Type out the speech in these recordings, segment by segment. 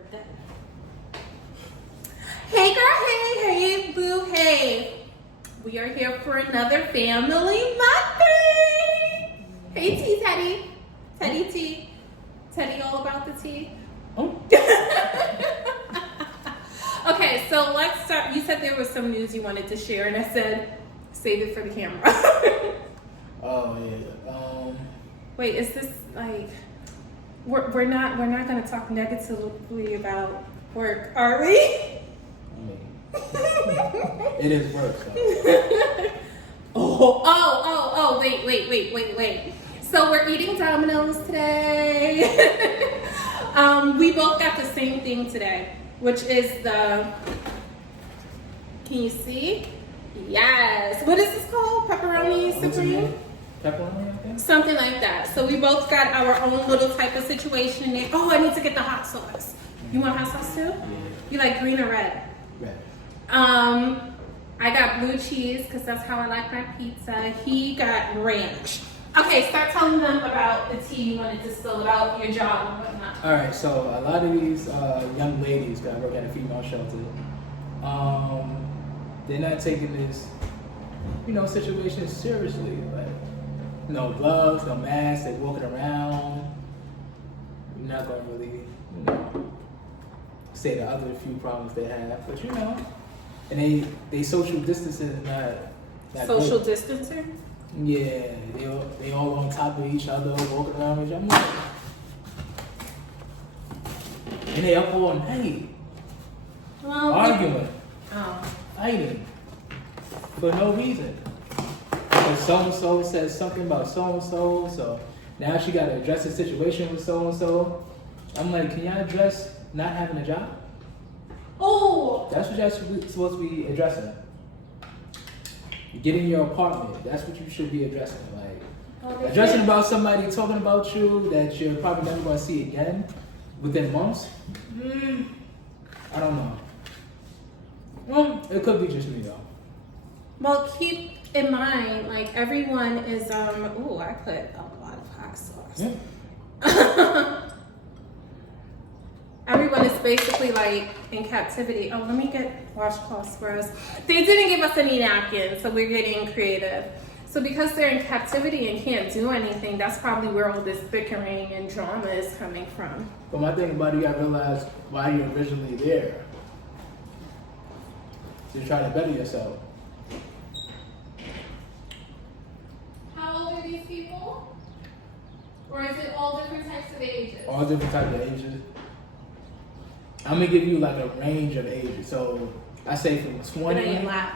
birthday. Hey girl, hey boo, hey. We are here for another family mukbang. Hey T Teddy. Teddy T. Teddy all about the tea. Oh. Okay, so let's start. You said there was some news you wanted to share, and I said save it for the camera. Oh yeah. Wait, is this like we're not gonna talk negatively about work, are we? It is work. So. Oh, wait. So we're eating Domino's today. We both got the same thing today, which is can you see? Yes. What is this called? Pepperoni supreme? Pepperoni, I think? Something like that. So we both got our own little type of situation there. Oh, I need to get the hot sauce. You want hot sauce too? Yeah. You like green or red? Red. I got blue cheese because that's how I like my pizza. He got ranch. Okay, start telling them about the tea you wanted to spill about your job and whatnot. All right, so a lot of these young ladies that work at a female shelter, they're not taking this, situation seriously. Like, no gloves, no mask, they're walking around. You're not gonna really, say the other few problems they have, but and they social distancing is not Social good. distancing? Yeah, they all on top of each other, walking around with each other. And they up all night, arguing, fighting, for no reason. Because so-and-so says something about so-and-so, so now she got to address the situation with so-and-so. I'm like, can y'all address not having a job? Oh! That's what y'all supposed to be addressing. You get in your apartment, that's what you should be addressing. Like, addressing about somebody talking about you that you're probably never going to see again within months. I don't know. Well, it could be just me though. Well, keep in mind, like everyone is, I put a lot of hot sauce. Yeah. Everyone is basically like in captivity. Oh, let me get washcloths for us. They didn't give us any napkins, so we're getting creative. So because they're in captivity and can't do anything, that's probably where all this bickering and drama is coming from. But my thing about it, you gotta realize why you're originally there. To try to better yourself. How old are these people? Or is it all different types of ages? All different types of ages. I'm gonna give you like a range of ages. So I say from 20. They ain't laugh.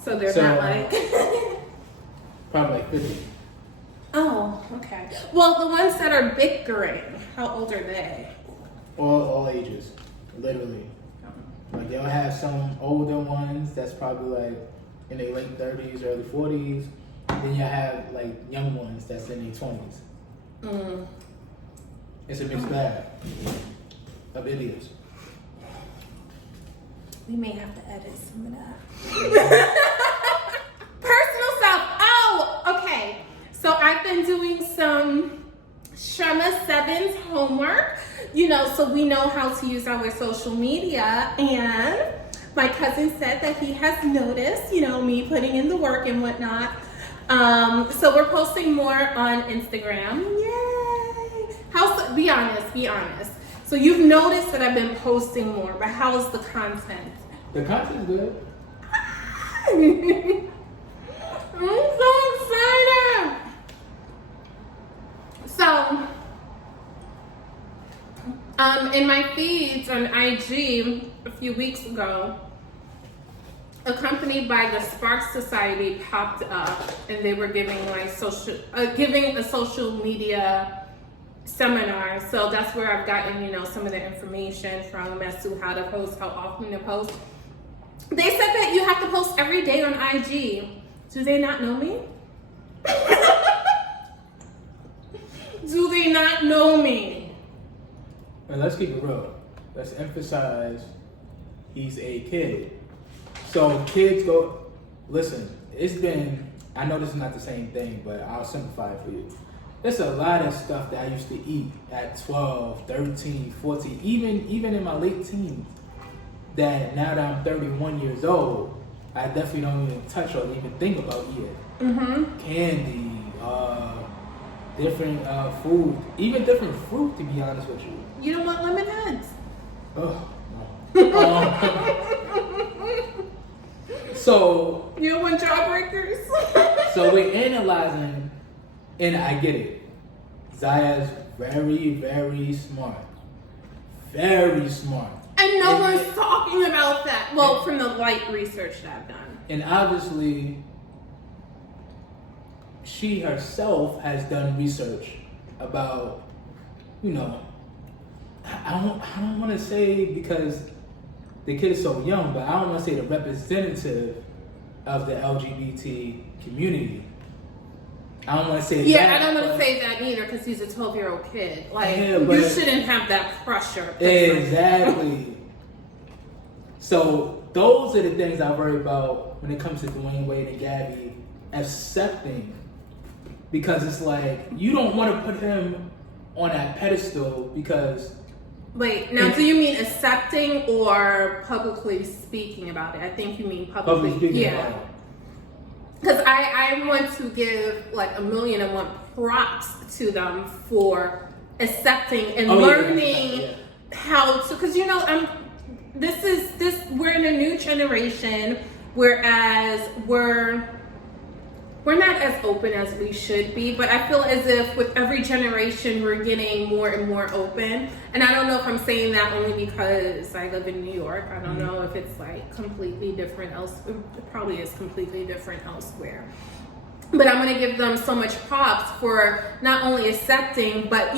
So they're not like probably like 50. Oh, okay. Well, the ones that are bickering, how old are they? All ages, literally. Like you'll have some older ones that's probably like in their late 30s, early 40s. Then you'll have like young ones that's in their 20s. It's a mixed bag of idiots. We may have to edit some of that. Personal stuff. Oh, okay. So I've been doing some Shrema 7's homework, so we know how to use our social media. And my cousin said that he has noticed, me putting in the work and whatnot. So we're posting more on Instagram. Yay! Be honest. So you've noticed that I've been posting more, but how's the content? The content's good. I'm so excited! So, in my feeds on IG a few weeks ago, accompanied by the Spark Society popped up, and they were giving giving a social media seminar. So that's where I've gotten, some of the information from as to how to post, how often to post. They said that you have to post every day on IG. Do they not know me? Do they not know me? And let's keep it real. Let's emphasize he's a kid. So kids listen, I know this is not the same thing, but I'll simplify it for you. there's a lot of stuff that I used to eat at 12, 13, 14, even in my late teens, that now that I'm 31 years old, I definitely don't even touch or even think about eating. Candy, different food, even different fruit, to be honest with you. You don't want lemon heads? Oh, no. So You don't want jawbreakers? So we're analyzing, and I get it. Zaya's very, very smart. Very smart. And no one's talking about that. Well, from the light research that I've done. And obviously, she herself has done research about, you know, I don't want to say, because the kid is so young, but I don't want to say the representative of the LGBT community. I don't want to say Yeah, that. I don't want to say that either, because he's a 12-year-old kid. Like, Yeah, you shouldn't have that pressure. Exactly. So those are the things I worry about when it comes to Dwayne Wade and Gabby accepting, because it's like you don't want to put him on that pedestal because. Wait, now do you mean accepting or publicly speaking about it? I think you mean publicly. Speaking about it. Because I want to give like 1,000,001 props to them for accepting and learning how to. Because we're in a new generation, whereas we're not as open as we should be, but I feel as if with every generation we're getting more and more open. And I don't know if I'm saying that only because I live in New York. I don't know if it's like completely different it probably is completely different elsewhere. But I'm gonna give them so much props for not only accepting, but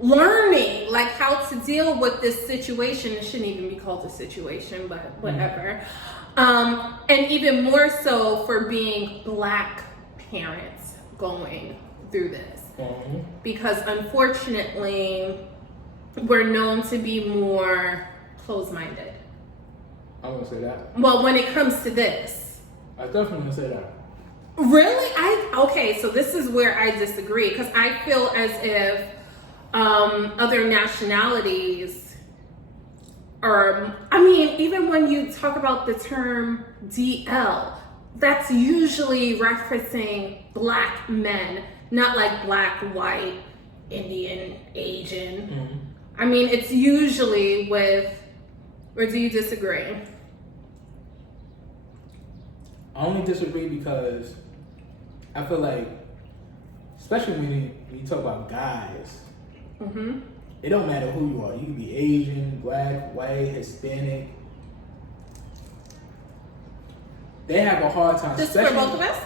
learning like how to deal with this situation. It shouldn't even be called a situation, but whatever. And even more so for being Black parents going through this. Because unfortunately, we're known to be more closed-minded. I'm going to say that. Well, when it comes to this. I definitely going to say that. Really? Okay, so this is where I disagree. Because I feel as if other nationalities even when you talk about the term DL, that's usually referencing Black men, not like Black, white, Indian, Asian. It's usually with, or do you disagree? I only disagree because I feel like, especially when you talk about guys, it don't matter who you are. You can be Asian, Black, white, Hispanic. They have a hard time. Just for both of us?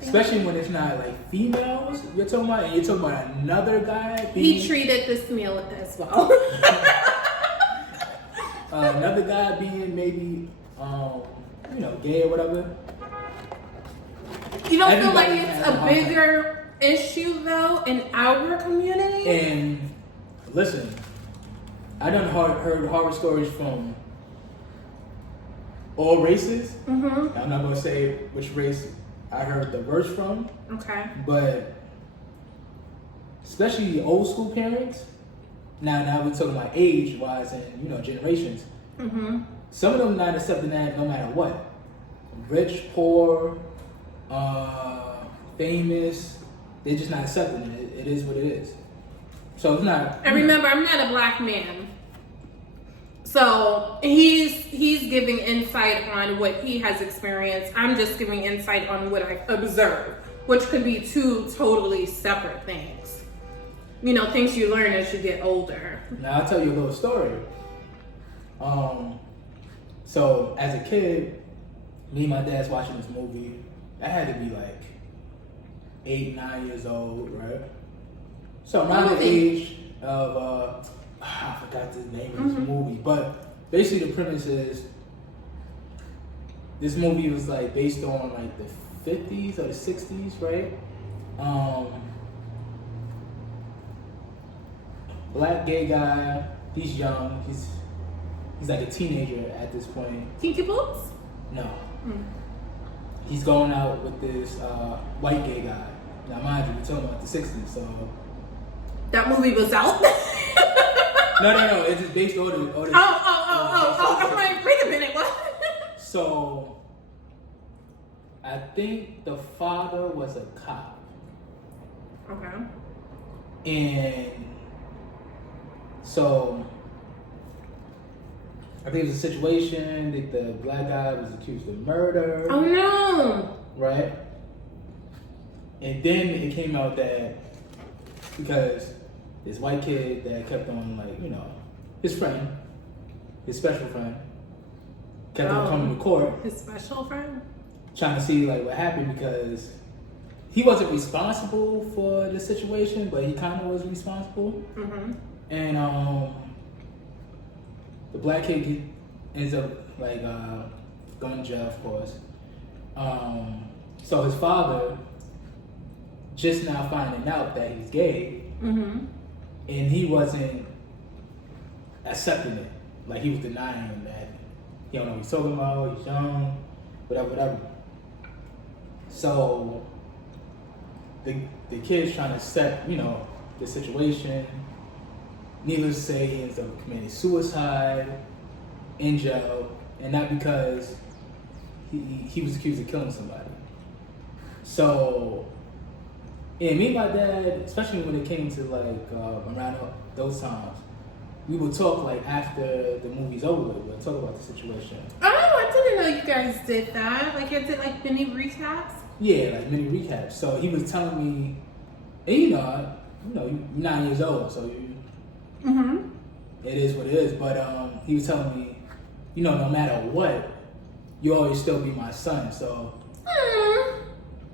Especially when it's not like females you're talking about, and you're talking about another guy. He treated this meal as well. Another guy being maybe, gay or whatever. You don't feel like it's a bigger issue though in our community? And listen, I done heard horror stories from all races. I'm not gonna say which race I heard the worst from. Okay. But especially old school parents. Now we're talking about age wise and generations. Some of them not accepting that no matter what. Rich, poor, famous. They're just not accepting it. It is what it is. So it's not. And remember, I'm not a Black man. So he's giving insight on what he has experienced. I'm just giving insight on what I observed, which could be two totally separate things. Things you learn as you get older. Now I'll tell you a little story. So as a kid, me and my dad's watching this movie. I had to be like 8, 9 years old, right? So around the age of I forgot the name of this movie, but basically the premise is this movie was like based on like the 50s or the 60s, right? Black gay guy, he's young, he's like a teenager at this point. Kinky boots? No. He's going out with this white gay guy. Now, mind you, we're talking about the 60s, so. That movie was out? No. It's just based on the. Oh. I'm like, wait a minute, what? So, I think the father was a cop. Okay. And so, I think it was a situation that the black guy was accused of murder. Oh no! Right? And then it came out that because this white kid that kept on, like, you know, his friend, his special friend, kept on coming to court. His special friend? Trying to see, like, what happened because he wasn't responsible for the situation, but he kind of was responsible. Mm-hmm. And the black kid ends up, like, going to jail, of course. So his father, just now finding out that he's gay, mm-hmm. and he wasn't accepting it. Like, he was denying that he don't know what he's talking about, he's young, whatever. So the kid's trying to set, you know, the situation. Needless to say, he ends up committing suicide in jail, and not because he was accused of killing somebody. So, yeah, me and my dad, especially when it came to, like, around those times, we would talk, like, after the movie's over with. We'll talk about the situation. Oh, I didn't know you guys did that. Like, you did, like, mini recaps? Yeah, like, mini recaps. So he was telling me, and you're 9 years old, so mm-hmm. it is what it is. But he was telling me, you know, no matter what, you always still be my son. So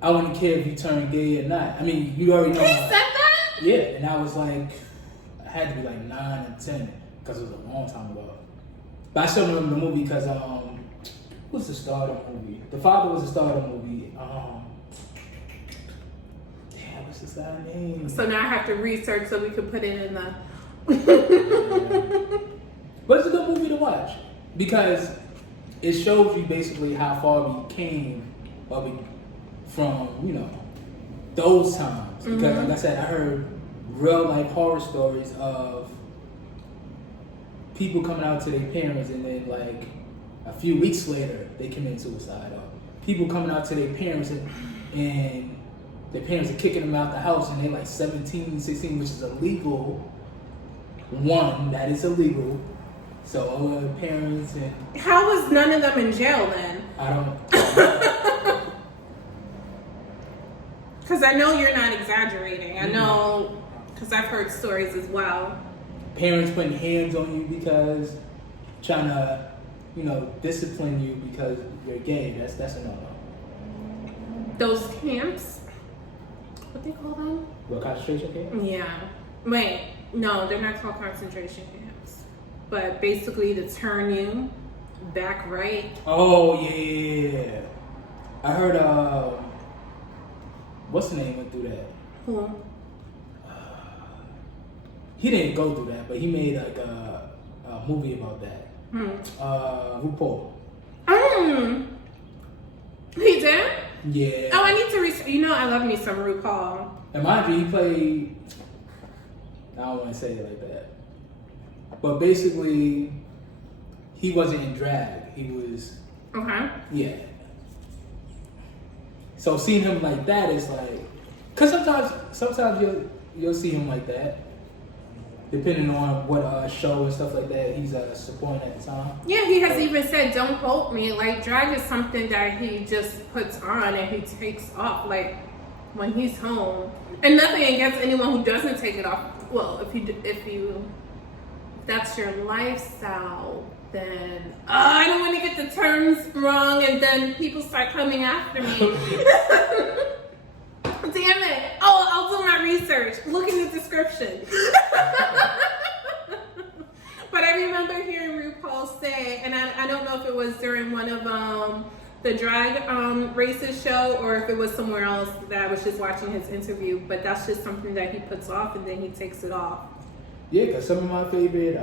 I wouldn't care if you turn gay or not. I mean, you already know. He said that? Yeah, and I was like, I had to be like 9 and 10 because it was a long time ago. But I still remember the movie because who's the star of the movie? The father was the star of the movie. Damn, what's his guy's name? So now I have to research so we can put it in the. But it's a good movie to watch because it shows you basically how far we came from, you know, those times. Because, mm-hmm. like I said, I heard real life horror stories of people coming out to their parents and then, like, a few weeks later they commit suicide. Or people coming out to their parents and their parents are kicking them out the house and they're like 17, 16, which is illegal. One, that is illegal. So all the parents and... How was none of them in jail then? I don't... Because I know you're not exaggerating. I know, because I've heard stories as well. Parents putting hands on you because trying to, you know, discipline you because you're gay. That's a no-no. Those camps? What they call them? What, concentration camp? Yeah. Wait, no, they're not called concentration camps. But basically to turn you back right. Oh, yeah. I heard, what's the name went through that? Who? He didn't go through that, but he made like a movie about that. RuPaul. He did? Yeah. Oh, I need to you know, I love me some RuPaul. And mind you, he played, I don't want to say it like that, but basically, he wasn't in drag. He was, Okay. yeah. So seeing him like that is like, cause sometimes you'll see him like that, depending on what show and stuff like that he's supporting at the time. Yeah, he has even said, "Don't quote me." Like, drag is something that he just puts on and he takes off, like when he's home. And nothing against anyone who doesn't take it off. Well, if that's your lifestyle, then I don't want to get the terms wrong, and then people start coming after me. Damn it! Oh, I'll do my research. Look in the description. But I remember hearing RuPaul say, and I don't know if it was during one of the drag races show or if it was somewhere else that I was just watching his interview, but that's just something that he puts off and then he takes it off. Yeah, because some of my favorite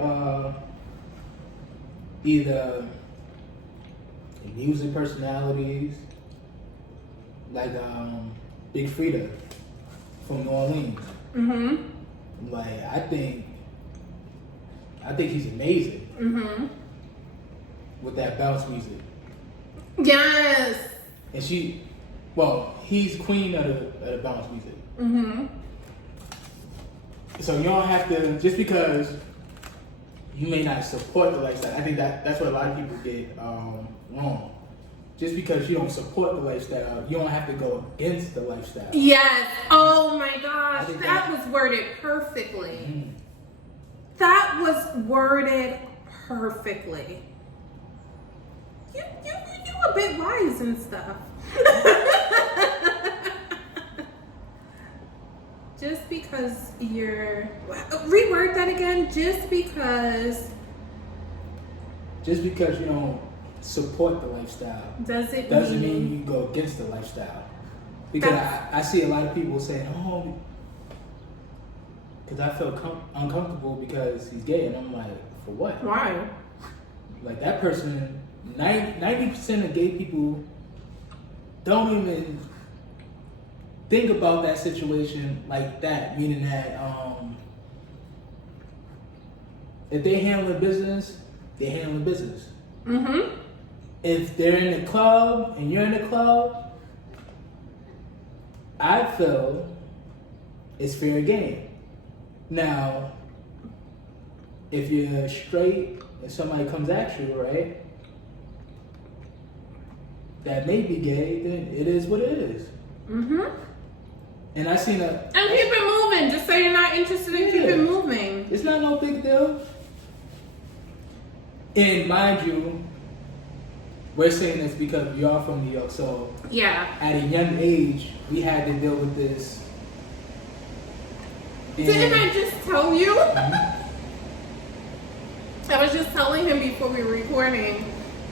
either music personalities, like Big Frida from New Orleans. Mm-hmm. Like, I think he's amazing. Mm-hmm. With that bounce music. Yes. And he's queen of the bounce music. Mm-hmm. So you don't have to, just because you may not support the lifestyle. I think that's what a lot of people get wrong. Just because you don't support the lifestyle, you don't have to go against the lifestyle. Yes. Oh my gosh, that was worded perfectly. Mm-hmm. That was worded perfectly. You a bit wise and stuff. Just because you're... Reword that again. Just because you don't support the lifestyle doesn't mean you go against the lifestyle. Because I see a lot of people saying, oh, because I feel uncomfortable because he's gay. And I'm like, for what? Why? Like, that person, 90% of gay people don't even think about that situation like that. Meaning that if they handle business, they handle business. Mm-hmm. If they're in the club and you're in the club, I feel it's fair game. Now, if you're straight and somebody comes at you, right, that may be gay, then it is what it is. Mm-hmm. And I seen a... And keep it moving. Just say you're not interested in keep it moving. It's not no big deal. And mind you, we're saying this because we are from New York, so yeah, at a young age, we had to deal with this. Didn't I just tell you? I was just telling him before we were recording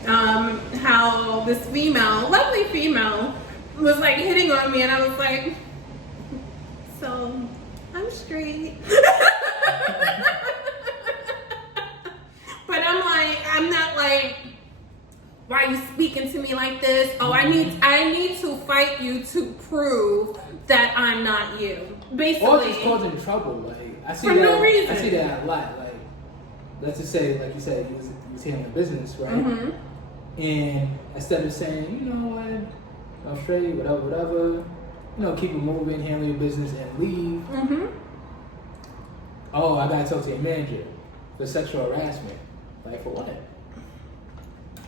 how this lovely female, was like hitting on me, and I was like, so I'm straight. But I'm not like, why are you speaking to me like this? Oh, I need to fight you to prove that I'm not you. Basically. Or just causing trouble. Like, I see for that, no reason. I see that a lot. Like, let's just say, like you said, he was handling business, right? Mm-hmm. And instead of saying, you know what, I'm straight, whatever, keep it moving, handle your business, and leave. Mm-hmm. Oh, I gotta talk to your manager for sexual harassment. Like, for what?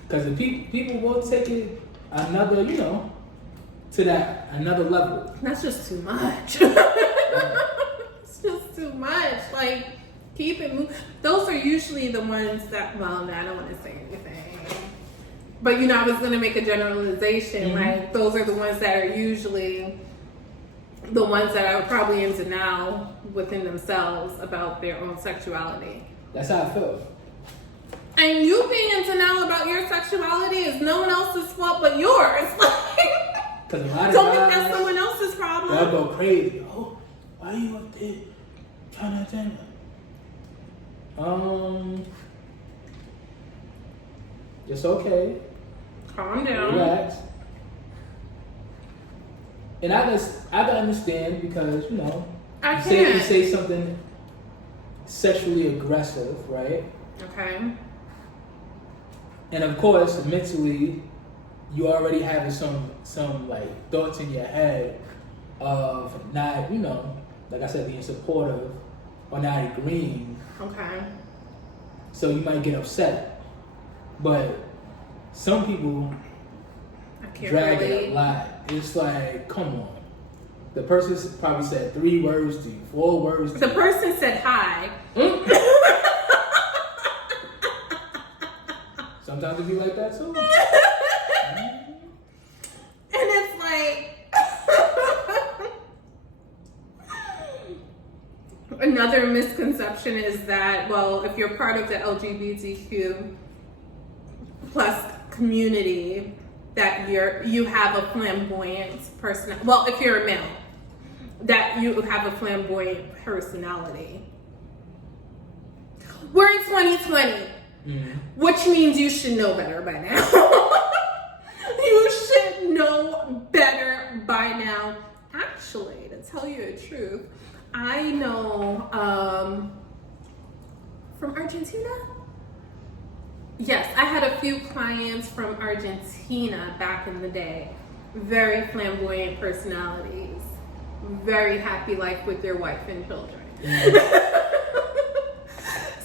Because the people will take it another, to that another level. That's just too much. It's just too much. Like, keep it moving. Those are usually the ones that, well, I don't want to say anything. But, I was going to make a generalization. Mm-hmm. Like, those are the ones that are usually the ones that are probably in denial within themselves about their own sexuality. That's how I feel. And you being in denial about your sexuality is no one else's fault but yours. Because a lot of don't guys, make that someone else's problem. They'll go crazy. Oh, why are you up there trying to attend? It's okay. Calm down. Relax. And I can understand because, you say something sexually aggressive, right? Okay. And of course, mentally, you already having some like thoughts in your head of not, like I said, being supportive or not agreeing. Okay. So you might get upset. But some people drag it a lot. It's like, come on. The person probably said 3 words to you, 4 words to you. The person said hi. Sometimes it be like that too. And it's like another misconception is that, well, if you're part of the LGBTQ plus community, that you have a flamboyant personality. Well, if you're a male, that you have a flamboyant personality. We're in 2020. Mm-hmm. Which means you should know better by now. You should know better by now. Actually, to tell you the truth. I know from Argentina. Yes, I had a few clients from Argentina back in the day. Very flamboyant personalities. Very happy life with their wife and children.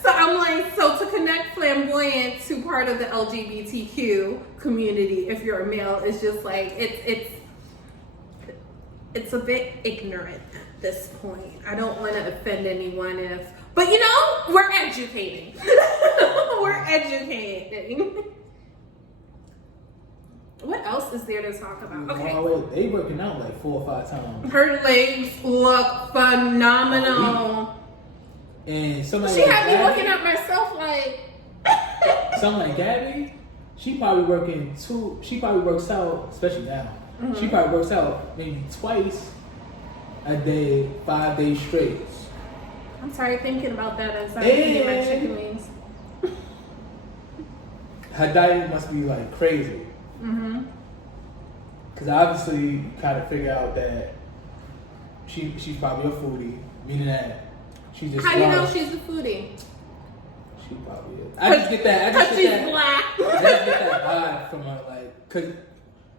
So I'm like, so to connect flamboyant to part of the LGBTQ community, if you're a male, is just like, it's a bit ignorant at this point. I don't want to offend anyone but you know, we're educating. We're educating. What else is there to talk about? Okay. Oh, they working out like 4 or 5 times. Her legs look phenomenal. And somebody She like had me Gabby, looking at myself like. someone like Gabby, she probably works out, especially now. Mm-hmm. She probably works out maybe twice a day, 5 days straight. I'm sorry, thinking about that as I'm eating my chicken wings. Her diet must be like crazy. Mm-hmm. Because obviously you kind of figure out that she's probably a foodie, meaning that she just. How do you know she's a foodie? She probably is. I just get that. Because she's black. I just get that vibe from her, like, because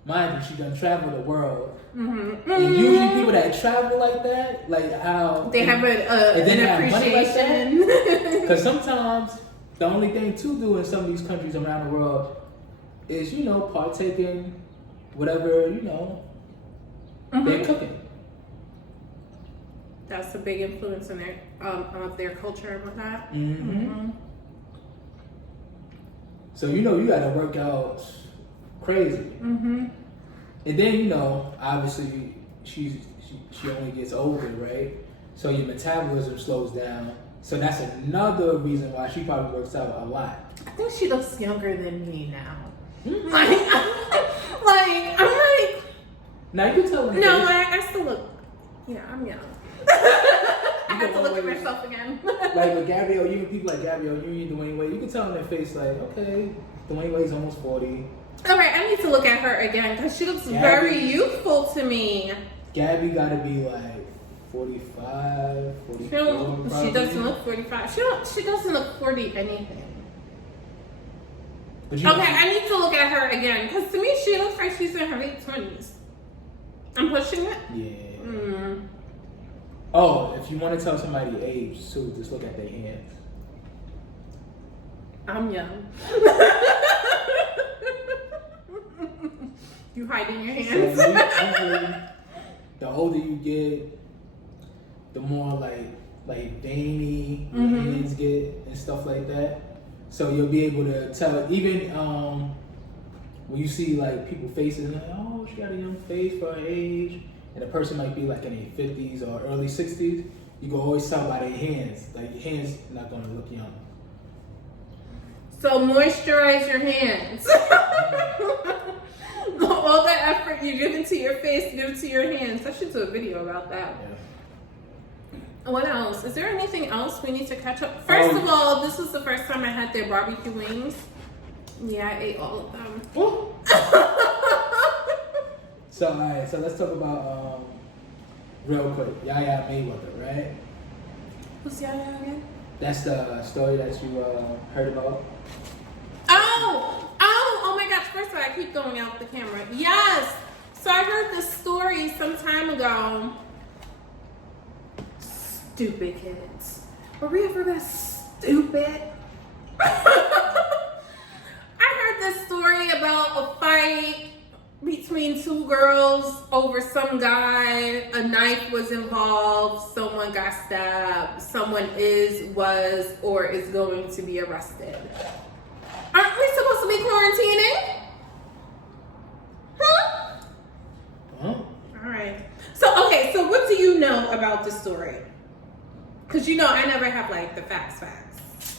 mind you, she done travel the world. Mm-hmm. And usually people that travel like that, like how they have an appreciation. Because sometimes the only thing to do in some of these countries around the world is, you know, partake in whatever, you know, they're cooking. That's a big influence in their of their culture and whatnot. Mm-hmm. Mm-hmm. So you know you gotta work out crazy. Mm-hmm. And then, you know, obviously she only gets older, right? So your metabolism slows down. So that's another reason why she probably works out a lot. I think she looks younger than me now. Mm-hmm. I'm like. Now you can tell them. No, I still look. Yeah, I'm young. I have to look at myself again. Like with Gabrielle Union, people like Gabrielle Union, Dwayne Wade, you can tell in their face, like, okay, Dwayne Wade's almost 40. All right, I need to look at her again because she looks very youthful to me. Gabby got to be like 45, 44. She doesn't look 45. She doesn't look 40 anything. But Okay, I need to look at her again because to me she looks like she's in her late 20s. I'm pushing it. Yeah. Mm. Oh, if you want to tell somebody age too, just look at their hands. I'm young. You hiding your hands? So usually, the older you get, the more like veiny your hands get and stuff like that. So you'll be able to tell even when you see like people faces, like, oh, she got a young face for her age, and the person might be like in their 50s or early 60s. You can always tell by their hands. Like your hands not gonna look young. So moisturize your hands. All that effort you give into your face, give it to your hands. I should do a video about that. Yeah. What else? Is there anything else we need to catch up? First of all, this was the first time I had their barbecue wings. Yeah, I ate all of them. So alright, so let's talk about real quick, Yaya Mayweather, right? Who's Yaya again? That's the story that you heard about. Oh my gosh. First of all, I keep going out the camera. Yes. So I heard this story some time ago. Stupid kids. Were we ever that stupid? I heard this story about a fight between two girls over some guy. A knife was involved. Someone got stabbed. Someone was or is going to be arrested. Aren't we supposed to be quarantining? Huh? Huh? All right. So what do you know about the story? Because you know I never have like the facts.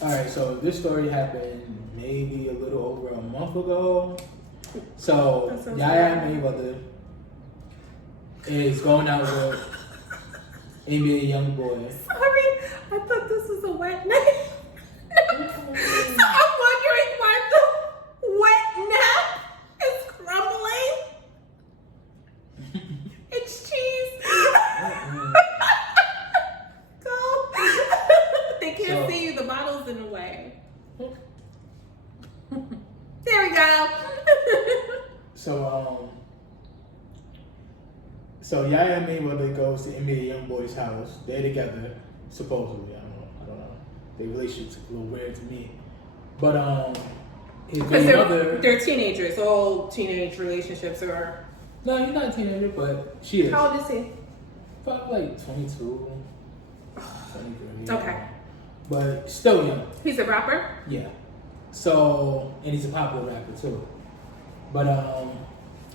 Alright, so this story happened maybe a little over a month ago. So Yaya Mayweather is going out with NBA Youngboy. Sorry, I thought this was a wet nap. So I'm wondering why the wet nap is crumbling. It's cheese. go. So Yaya Mayweather goes to NBA Youngboy's house. They're together, supposedly. I don't know. Their relationship's a little weird to me. But his baby mother. They're teenagers. All teenage relationships are. No, he's not a teenager, but she is. How old is he? Probably like 22, 23. Okay. But still young. He's a rapper? Yeah. So, and he's a popular rapper too. But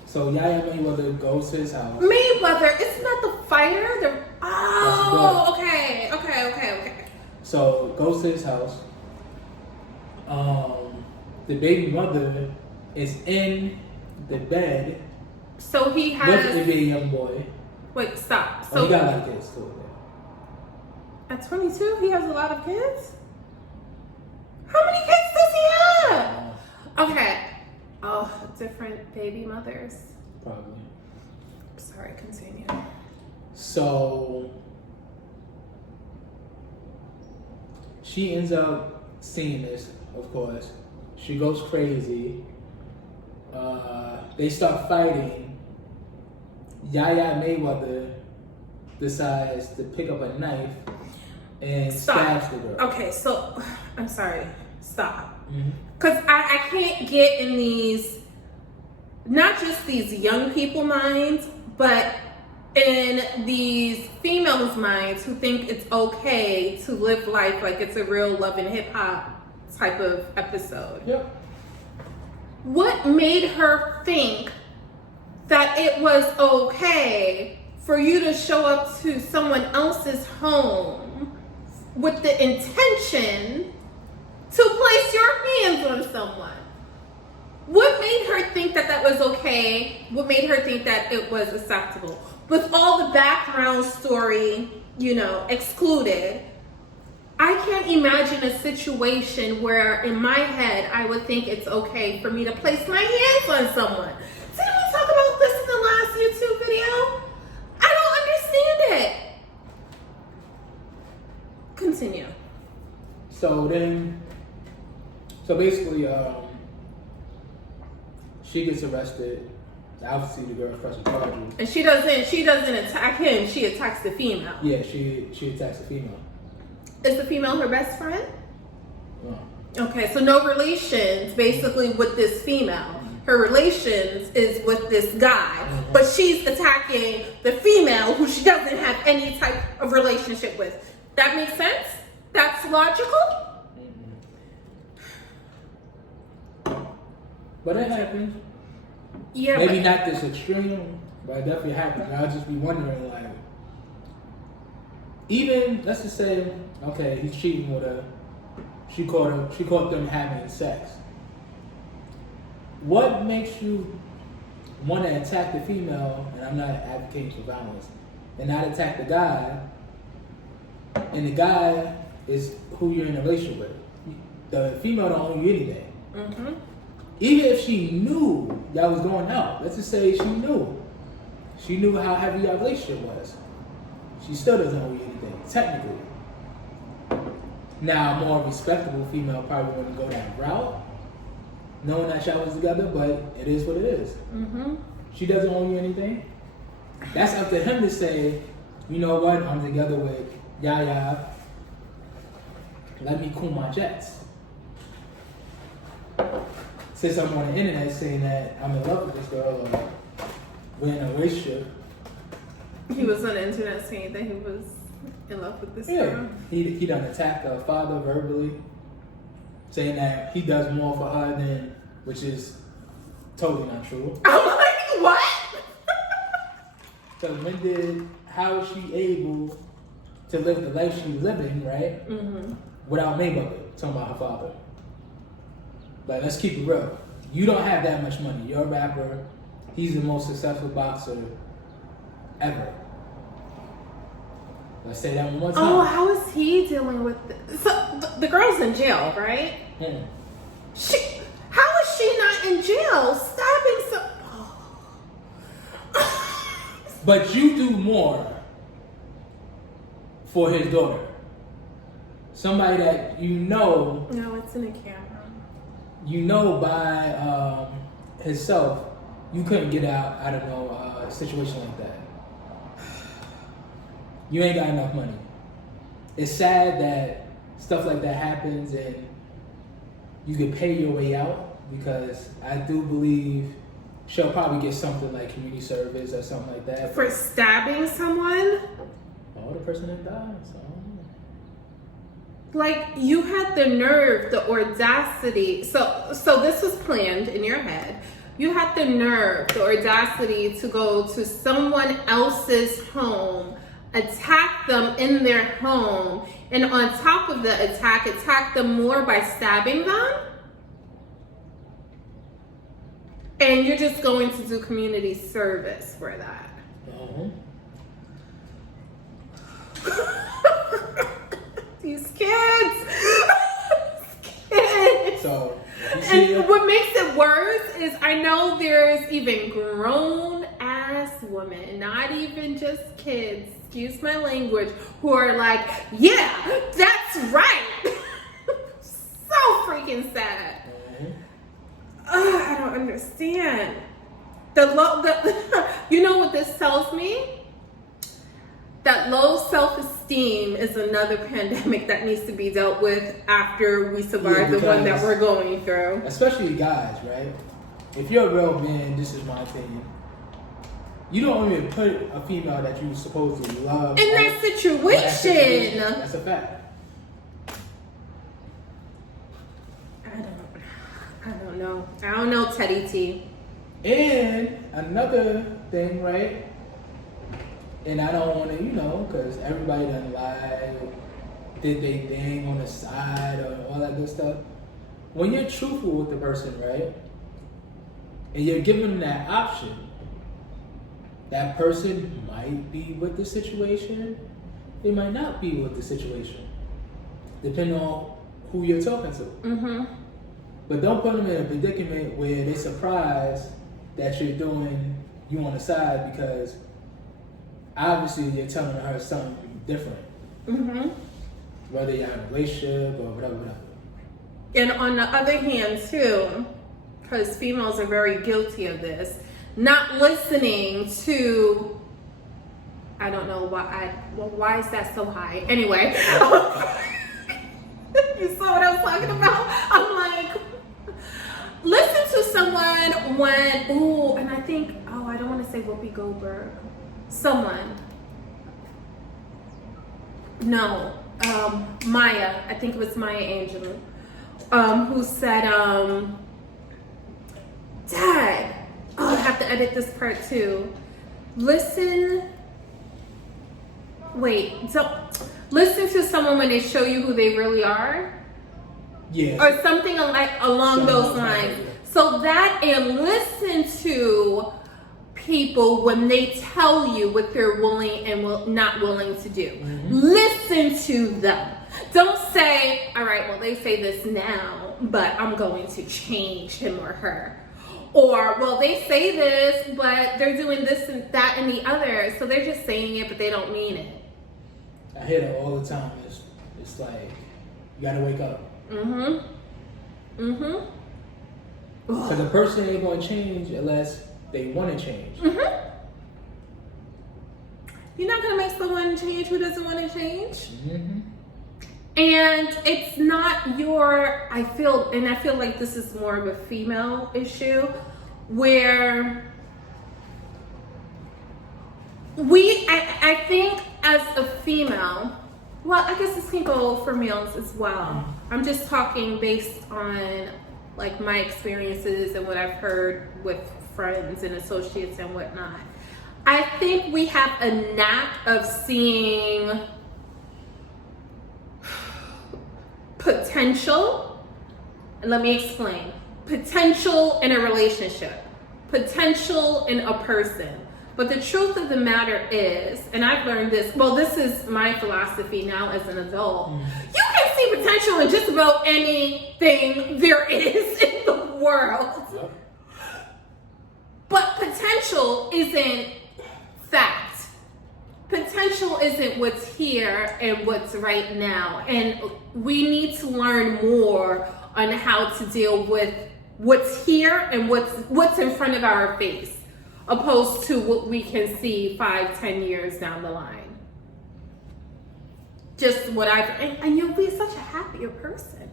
so Yaya Mayweather goes to his house. Mayweather, isn't that the fighter? Okay. So goes to his house. The baby mother is in the bed. So he has with the big young boy. Wait, stop. So he got like kids too. At 22, he has a lot of kids? How many kids does he have? Okay. Oh, different baby mothers. Probably. Sorry, continue. So she ends up seeing this, of course. She goes crazy. They start fighting. Yaya Mayweather decides to pick up a knife and stabs the girl. Okay, so I'm sorry. Stop. Mm-hmm. Because I can't get in these, not just these young people minds, but in these females' minds who think it's okay to live life like it's a real Love and Hip Hop type of episode. Yep. What made her think that it was okay for you to show up to someone else's home with the intention to place your hands on someone? What made her think that that was okay? What made her think that it was acceptable? With all the background story, excluded, I can't imagine a situation where in my head I would think it's okay for me to place my hands on someone. Didn't we talk about this in the last YouTube video? I don't understand it. Continue. So basically, she gets arrested. Obviously, the girl presses charges. And she doesn't attack him. She attacks the female. Yeah, she attacks the female. Is the female her best friend? No. Okay, so no relations basically with this female. Her relations is with this guy, but she's attacking the female who she doesn't have any type of relationship with. That makes sense? That's logical? But it happens. Yeah. Maybe not this extreme, but it definitely happens. I'll just be wondering, like, even let's just say, okay, he's cheating with her. She caught them having sex. What makes you want to attack the female? And I'm not advocating for violence, and not attack the guy. And the guy is who you're in a relationship with. The female don't owe you anything. Mm-hmm. Even if she knew that was going out, let's just say she knew how heavy your relationship was, she still doesn't owe you anything, technically. Now, a more respectable female probably wouldn't go that route, knowing that y'all was together, but it is what it is. Mm-hmm. She doesn't owe you anything. That's up to him to say, you know what, I'm together with Yaya. Let me cool my jets. Since I'm on the internet saying that I'm in love with this girl or we're in a relationship. He was on the internet saying that he was in love with this girl. He done attacked her father verbally, saying that he does more for her than, which is totally not true. I'm like, what? So how is she able to live the life she's living, right? Mm-hmm. Without Mayweather, talking about her father. But let's keep it real. You don't have that much money. You're a rapper. He's the most successful boxer ever. Let's say that one more time. Oh, how is he dealing with this? So the girl's in jail, right? How is she not in jail? Stabbing some. But you do more for his daughter. Somebody that you know. No, it's in a camera. you know by himself, you couldn't get out of no situation like that. You ain't got enough money. It's sad that stuff like that happens and you can pay your way out, because I do believe she'll probably get something like community service or something like that. For stabbing someone? Oh, the person that died, so. Like, you had the nerve, the audacity. So this was planned in your head. You had the nerve, the audacity to go to someone else's home, attack them in their home, and on top of the attack them more by stabbing them? And you're just going to do community service for that. These kids. So, and what makes it worse is I know there's even grown ass women, not even just kids, excuse my language, who are like, yeah, that's right. So freaking sad. I don't understand. You know what this tells me? That low self-esteem is another pandemic that needs to be dealt with after we survive the one that we're going through. Especially guys, right? If you're a real man, this is my opinion. You don't even put a female that you supposedly love in that situation. That's a fact. I don't know, Teddy T. And another thing, right? And I don't want to, because everybody done lied, did they thing on the side, or all that good stuff. When you're truthful with the person, right? And you're giving them that option, that person might be with the situation, they might not be with the situation, depending on who you're talking to. Mm-hmm. But don't put them in a predicament where they're surprised that you're doing you on the side, because obviously you're telling her something different. Mm-hmm. Whether you're in a relationship or whatever. And on the other hand, too, because females are very guilty of this, not listening to, I don't know why is that so high? Anyway, you saw what I was talking about? I'm like, listen to someone when, and I think, I don't want to say Whoopi Goldberg. Someone. No. Maya. I think it was Maya Angelou. Who said, Dad, I have to edit this part too. Listen to someone when they show you who they really are. Yeah. Or something along those lines. So that, and listen to people when they tell you what they're willing and not willing to do. Mm-hmm. Listen to them. Don't say, all right, well, they say this now, but I'm going to change him or her. Or, well, they say this, but they're doing this and that and the other. So they're just saying it, but they don't mean it. I hear that all the time. It's like, you gotta wake up. Mm-hmm. Mm-hmm. Because a person ain't going to change unless they want to change. Mm-hmm. You're not going to make someone change who doesn't want to change. Mm-hmm. And it's not I feel like this is more of a female issue, where I think as a female, well, I guess this can go for males as well. I'm just talking based on like my experiences and what I've heard with friends and associates and whatnot. I think we have a knack of seeing potential, and let me explain. Potential in a relationship, potential in a person. But the truth of the matter is, and I've learned this, well, this is my philosophy now as an adult. You can see potential in just about anything there is in the world. Yep. But potential isn't fact. Potential isn't what's here and what's right now. And we need to learn more on how to deal with what's here and what's in front of our face, opposed to what we can see 5-10 years down the line. Just what and you'll be such a happier person.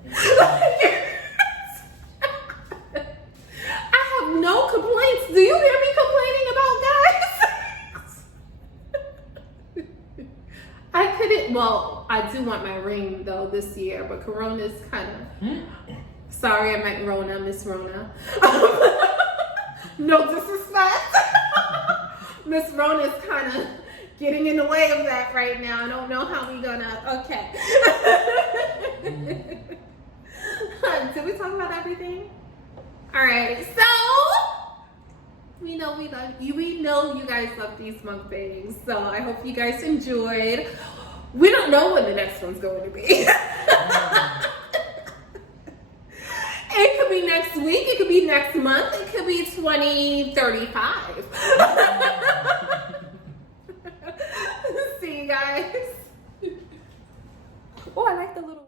I have no complaints. Do you hear me complaining about guys? I couldn't, well, I do want my ring though this year, but Corona's kind of, sorry, I meant Rona, Miss Rona. No disrespect. Miss Rona's kind of getting in the way of that right now. I don't know how we gonna, okay. Did we talk about everything? All right, so we know we love you. We know you guys love these mukbangs, so I hope you guys enjoyed. We don't know when the next one's going to be. It could be next week. It could be next month. It could be 2035. See you guys. Oh, I like the little